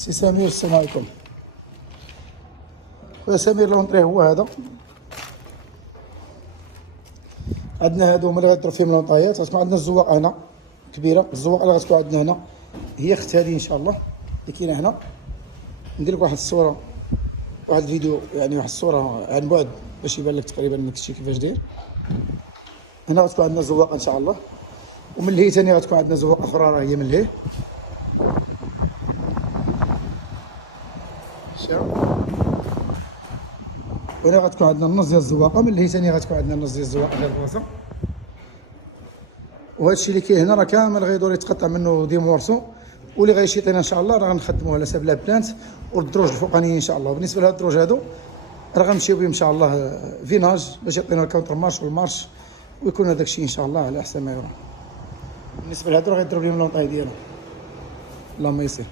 سي سمير السلام عليكم. خويا سمير لونطري هو هذا. عندنا هادو هما اللي غيضرب فيهم لونطايات. غتكون عندنا الزواقه هنا كبيره. الزواقه اللي غتكون عندنا هنا هي اخت هذه ان شاء الله اللي كاينه هنا. ندير لك واحد الصوره، واحد الفيديو، يعني واحد الصوره عن بعد باش يبان لك تقريبا داكشي كيفاش داير. هنا غتكون عندنا زواقه ان شاء الله، ومن اللهي ثاني غتكون عندنا زواقه اخرى راه هي من اللهي. وهنا غتكون عندنا النص ديال الزواقه، من اللهي ثاني غتكون عندنا النص ديال الزواقه ديال البلاصه. وهذا الشيء اللي كاين هنا راه كامل غيدور يتقطع منه دي مورسو، واللي غيشيطينا ان شاء الله راه غنخدموه على حساب لا بلانت والدروج الفوقانيين ان شاء الله. بالنسبه لهاد الدروج هادو راه غنمشيو بهم ان شاء الله فيناج باش يعطينا الكونتر مارش والمارش، ويكون هذاك الشيء ان شاء الله على احسن ما يرام. بالنسبه لهادو راه غيضرب لهم لونطاي ديالهم اللهم يسر.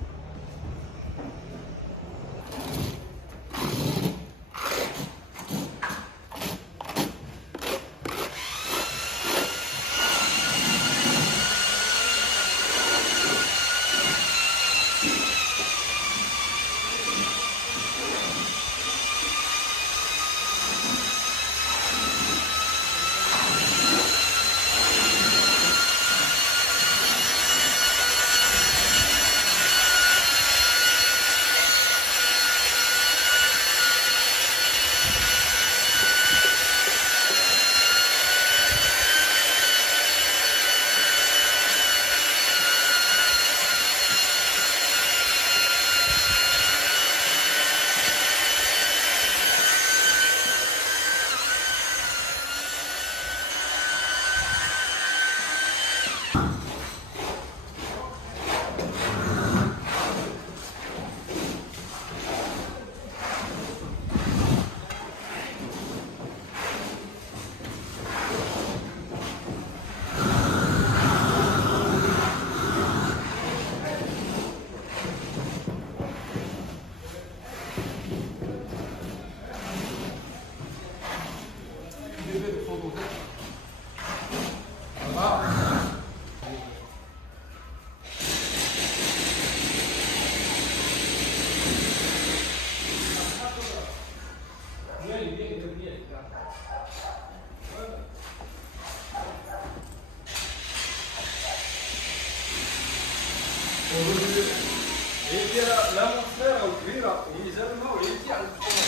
هي لا مصفرة وكبيرة هي زلمة وهي على الفطور.